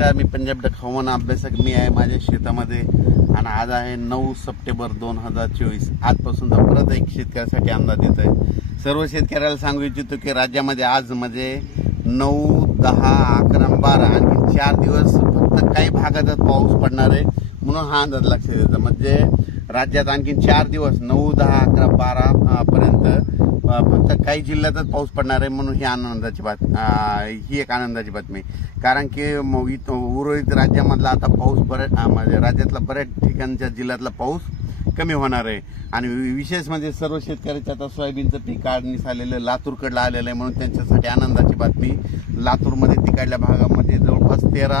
नमस्कार मी पंजाब हवामान अभ्यासक मी आहे माझ्या शेतामध्ये आणि आज आहे नऊ सप्टेंबर दोन हजार चोवीस आजपासून परत एक शेतकऱ्यासाठी अंदाज येत आहे सर्व शेतकऱ्याला सांगू इच्छितो की राज्यामध्ये आज म्हणजे नऊ दहा अकरा बारा आणि चार दिवस फक्त काही भागातच पाऊस पडणार आहे म्हणून हा अंदाज लक्षात येतो म्हणजे राज्यात आणखी चार दिवस नऊ दहा अकरा बारा पर्यंत फक्त काही जिल्ह्यातच पाऊस पडणार आहे म्हणून ही आनंदाची बात ही एक आनंदाची बातमी कारण की मग उर्वरित राज्यामधला आता पाऊस म्हणजे राज्यातला बऱ्याच ठिकाणच्या जिल्ह्यातला पाऊस कमी होणार आहे आणि विशेष म्हणजे सर्व शेतकऱ्याच्या आता सोयाबीनचं पीक काढणीस आलेलं लातूरकडलं आलेलं आहे म्हणून त्यांच्यासाठी आनंदाची बातमी लातूरमध्ये तिकडल्या भागामध्ये जवळपास तेरा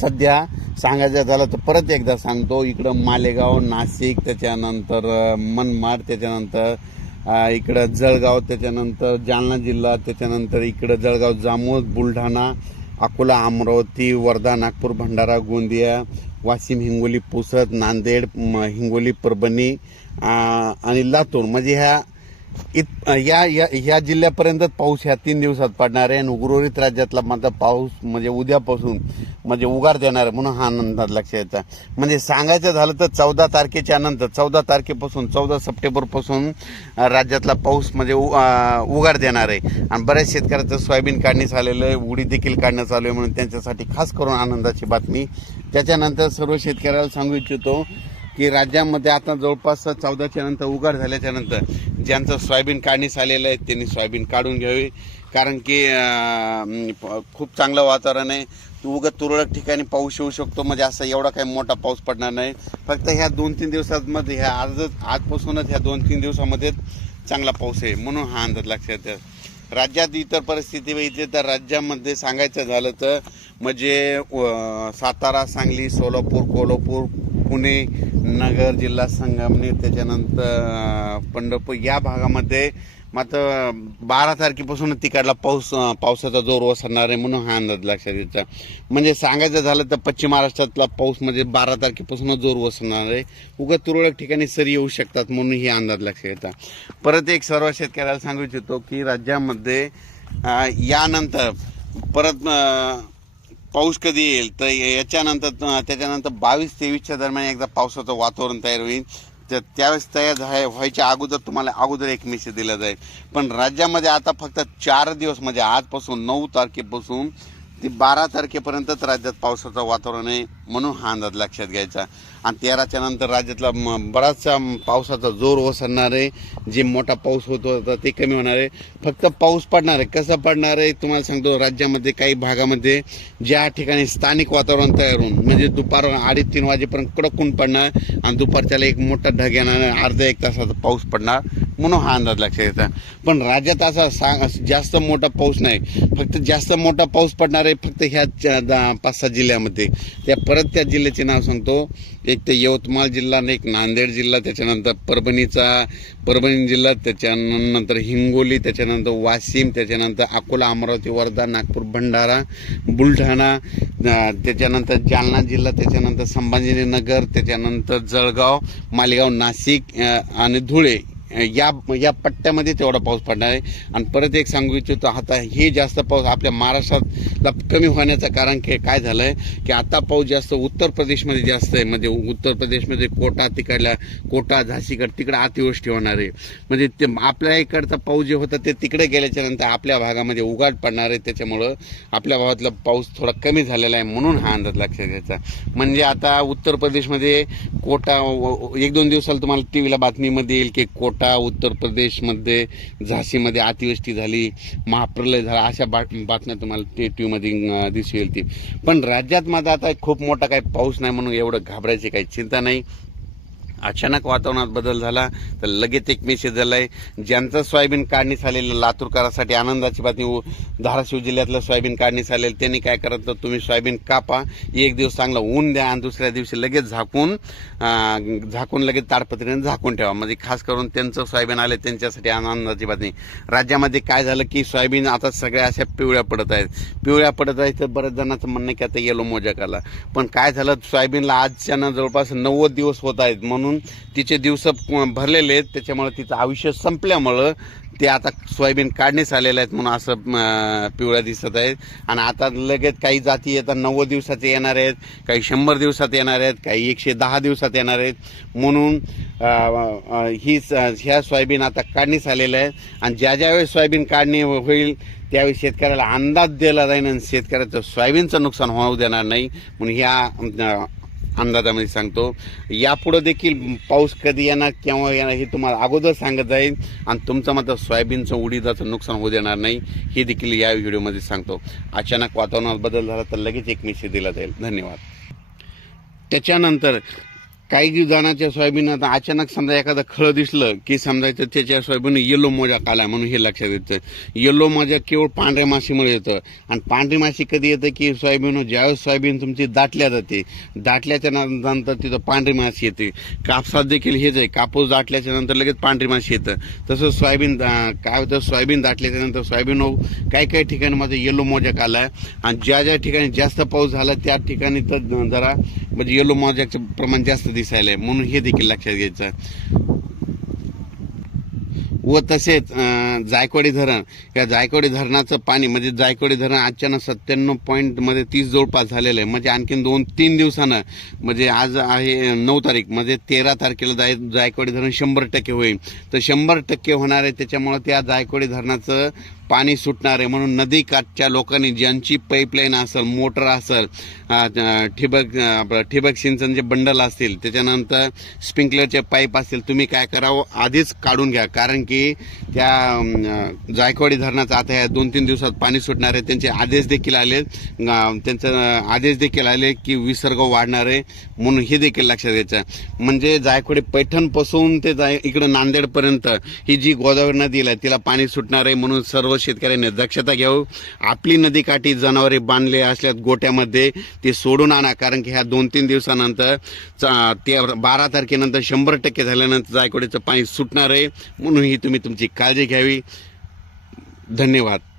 सध्या सांगायचं झालं तर परत एकदा सांगतो इकडं मालेगाव नाशिक त्याच्यानंतर मनमाड त्याच्यानंतर इकडं जळगाव त्याच्यानंतर जालना जिल्हा त्याच्यानंतर इकडं जळगाव जामोद बुलढाणा अकोला अमरावती वर्धा नागपूर भंडारा गोंदिया वाशिम हिंगोली पुसद नांदेड हिंगोली परभणी आणि लातूर म्हणजे ह्या इत या या या जिल्ह्यापर्यंतच पाऊस ह्या तीन दिवसात पडणार आहे आणि उर्वरित राज्यातला माझा पाऊस म्हणजे उद्यापासून म्हणजे उगार देणार आहे म्हणून हा आनंदात लक्ष यायचा म्हणजे सांगायचं झालं तर चौदा तारखेच्या नंतर चौदा तारखेपासून चौदा सप्टेंबरपासून राज्यातला पाऊस म्हणजे उगार देणार आहे आणि बऱ्याच शेतकऱ्याचं सोयाबीन काढणी झालेलं आहे उडी देखील काढण्यात चालू आहे म्हणून त्यांच्यासाठी खास करून आनंदाची बातमी त्याच्यानंतर सर्व शेतकऱ्याला सांगू इच्छितो की राज्यामध्ये आता जवळपास चौदाच्या नंतर उघड झाल्याच्या नंतर ज्यांचं सोयाबीन काढणीस आलेलं आहे त्यांनी सोयाबीन काढून घ्यावी कारण की खूप चांगलं वातावरण आहे उगत तुरळक ठिकाणी पाऊस येऊ शकतो म्हणजे असा एवढा काही मोठा पाऊस पडणार नाही फक्त ह्या दोन तीन दिवसांमध्ये ह्या आजच आजपासूनच ह्या दोन तीन दिवसामध्ये चांगला पाऊस आहे म्हणून हा अंदाज लक्षात येतो राज्यात इतर परिस्थिती बघितली तर राज्यामध्ये सांगायचं झालं तर म्हणजे सातारा सांगली सोलापूर कोल्हापूर पुणे नगर जिल्हा संगमनेर त्याच्यानंतर पंढरपूर या भागामध्ये मात्र बारा तारखेपासून तिकडला पाऊस पावसाचा जोर ओसरणार आहे म्हणून हा अंदाज लक्षात यायचा म्हणजे सांगायचं झालं तर पश्चिम महाराष्ट्रातला पाऊस म्हणजे बारा तारखेपासून जोर ओसरणार आहे उगा तुरळक ठिकाणी सरी येऊ शकतात म्हणून ही अंदाज लक्षात येतात परत एक सर्व शेतकऱ्याला सांगू इच्छितो की राज्यामध्ये यानंतर परत पाऊस कधी येईल तर याच्यानंतर त्याच्यानंतर बावीस तेवीसच्या दरम्यान एकदा पावसाचं वातावरण तयार होईल तर त्यावेळेस तयार झाय व्हायच्या अगोदर तुम्हाला अगोदर एक मेसेज दिला जाईल पण राज्यामध्ये आता फक्त चार दिवस म्हणजे आजपासून नऊ तारखेपासून ते बारा तारखेपर्यंतच राज्यात पावसाचं वातावरण आहे म्हणून हा अंदाज लक्षात घ्यायचा आणि तेराच्या नंतर राज्यातला बराचसा पावसाचा जोर ओसरणार आहे जे मोठा पाऊस होत होता ते कमी होणार आहे फक्त पाऊस पडणार आहे कसं पडणार आहे तुम्हाला सांगतो राज्यामध्ये काही भागामध्ये ज्या ठिकाणी स्थानिक वातावरण तयार होऊन म्हणजे दुपार अडीच तीन वाजेपर्यंत कडकून पडणार आणि दुपारच्याला एक मोठा ढग येणार अर्धा एक तासाचा पाऊस पडणार म्हणून हा अंदाज लक्षात घ्यायचा पण राज्यात असा जास्त मोठा पाऊस नाही फक्त जास्त मोठा पाऊस पडणार आहे फक्त ह्या पाच सात जिल्ह्यामध्ये त्या परत त्या जिल्ह्याचे नाव सांगतो एक ते यवतमाळ जिल्हा एक नांदेड जिल्हा त्याच्यानंतर परभणीचा परभणी जिल्हा त्याच्यानंतर हिंगोली त्याच्यानंतर वाशिम त्याच्यानंतर अकोला अमरावती वर्धा नागपूर भंडारा बुलढाणा त्याच्यानंतर जालना जिल्हा त्याच्यानंतर संभाजीनगर त्याच्यानंतर जळगाव मालेगाव नाशिक आणि धुळे या या पट्ट्यामध्ये तेवढा पाऊस पडणार आहे आणि परत एक सांगू इच्छितो आता हे जास्त पाऊस आपल्या महाराष्ट्रातला कमी होण्याचं कारण की काय झालं आहे की आता पाऊस जास्त उत्तर प्रदेशमध्ये जास्त आहे म्हणजे उत्तर प्रदेशमध्ये कोटा तिकडल्या कोटा झाशीकड तिकडं अतिवृष्टी होणार आहे म्हणजे ते आपल्या इकडचा पाऊस जे होता ते तिकडे गेल्याच्या नंतर आपल्या भागामध्ये उघाड पडणार आहे त्याच्यामुळं आपल्या भागातला पाऊस थोडा कमी झालेला आहे म्हणून हा अंदाज लक्षात घ्यायचा म्हणजे आता उत्तर प्रदेशमध्ये कोटा एक दोन दिवसाला तुम्हाला टी व्हीला बातमीमध्ये येईल की कोटा आता उत्तर प्रदेशमध्ये झाशीमध्ये अतिवृष्टी झाली महाप्रलय झाला अशा बा बातम्या तुम्हाला ते टी व्हीमध्ये दिसू येईल ती पण राज्यात माझा आता खूप मोठा काही पाऊस नाही म्हणून एवढं घाबरायची काही चिंता नाही अचानक वातावरणात बदल झाला तर लगेच एक मेसेज झाला आहे ज्यांचं सोयाबीन काढणी झालेलं लातूरकारासाठी आनंदाची बातमी धाराशिव जिल्ह्यातलं सोयाबीन काढणी झालेलं त्यांनी काय करत तर तुम्ही सोयाबीन कापा एक दिवस चांगलं ऊन द्या आणि दुसऱ्या दिवशी लगेच झाकून झाकून लगेच ताडपत्रीने झाकून ठेवा म्हणजे खास करून त्यांचं सोयाबीन आलं त्यांच्यासाठी आनंदाची बातमी राज्यामध्ये काय झालं की सोयाबीन आता सगळ्या अशा पिवळ्या पडत आहेत पिवळ्या पडत आहेत तर बऱ्याच जणांचं म्हणणं की आता येलो मोजा पण काय झालं सोयाबीनला आजच्या जवळपास नव्वद दिवस होत आहेत म्हणून म्हणून तिचे दिवस भरलेले आहेत त्याच्यामुळे तिचं आयुष्य संपल्यामुळं ते आता सोयाबीन काढणीस आलेले आहेत म्हणून असं पिवळ्या दिसत आहेत आणि आता लगेच काही जाती येतात नव्वद दिवसाचे येणार आहेत काही शंभर दिवसात येणार आहेत काही एकशे दहा दिवसात येणार आहेत म्हणून ही ह्या सोयाबीन आता काढणीस आलेल्या आहेत आणि ज्या ज्या वेळेस सोयाबीन काढणी हो-, होईल त्यावेळी शेतकऱ्याला अंदाज दिला जाईल आणि शेतकऱ्याचं सोयाबीनचं नुकसान होऊ देणार नाही म्हणून ह्या अंदाजामध्ये सांगतो यापुढं देखील पाऊस कधी येणार केव्हा येणार हे तुम्हाला अगोदर सांगत जाईल आणि तुमचं मात्र सोयाबीनचं उडीदाचं नुकसान होऊ देणार नाही हे देखील या व्हिडिओमध्ये सांगतो अचानक वातावरणात बदल झाला तर लगेच एक मेसेज दिला जाईल धन्यवाद त्याच्यानंतर काही दिवसानाच्या सोयाबीन आता अचानक समजा एखादं खळ दिसलं की समजायचं त्याच्या सोयाबीन येलो मोजा काला म्हणून हे लक्षात येतं येलो मोजा केवळ पांढऱ्या माशीमुळे येतं आणि पांढरी माशी कधी येतं की सोयाबीन ज्यावेळेस सोयाबीन तुमची दाटल्या जाते दाटल्याच्या नंतर तिथं पांढरी माशी येते कापसात देखील हेच आहे कापूस दाटल्याच्या नंतर लगेच पांढरी माशी येतं तसं सोयाबीन काय होतं सोयाबीन दाटल्याच्या नंतर सोयाबीन हो, काही काही ठिकाणी माझं येलो मोजा काला आहे आणि ज्या ज्या ठिकाणी जास्त पाऊस झाला त्या ठिकाणी तर जरा म्हणजे येलो मॉजॅकचं प्रमाण जास्त दिसायला आहे म्हणून हे देखील लक्षात घ्यायचं व तसेच जायकवाडी धरण या जायकवाडी धरणाचं पाणी म्हणजे जायकवाडी धरण आजच्यानं सत्त्याण्णव पॉईंटमध्ये तीस जवळपास झालेलं आहे म्हणजे आणखीन दोन तीन दिवसानं म्हणजे आज आहे नऊ तारीख म्हणजे तेरा तारखेला जाय जायकवाडी धरण शंभर टक्के होईल तर शंभर टक्के होणार आहे त्याच्यामुळे त्या जायकवाडी धरणाचं पाणी सुटणार आहे म्हणून नदीकाठच्या लोकांनी ज्यांची पाईपलाईन असेल मोटर असेल ठिबक ठिबक सिंचनचे बंडल असतील त्याच्यानंतर स्प्रिंकलरचे पाईप असतील तुम्ही काय करावं आधीच काढून घ्या कारण की त्या जायकवाडी धरणाचा आता ह्या दोन तीन दिवसात पाणी सुटणार आहे त्यांचे आदेश देखील आले त्यांचा आदेश देखील आले की विसर्ग वाढणार आहे म्हणून हे देखील लक्षात घ्यायचं म्हणजे जायकवाडी पैठणपासून ते जाय इकडं नांदेडपर्यंत ही जी गोदावरी नदीला तिला पाणी सुटणार आहे म्हणून सर्व सर्व शेतकऱ्यांनी दक्षता घ्यावं आपली नदीकाठी जनावरे बांधले असल्यास गोट्यामध्ये ते सोडून आणा कारण की ह्या दोन तीन दिवसानंतर ते बारा तारखेनंतर शंभर टक्के झाल्यानंतर जायकवाडीचं पाणी सुटणार आहे म्हणून ही तुम्ही तुमची काळजी घ्यावी धन्यवाद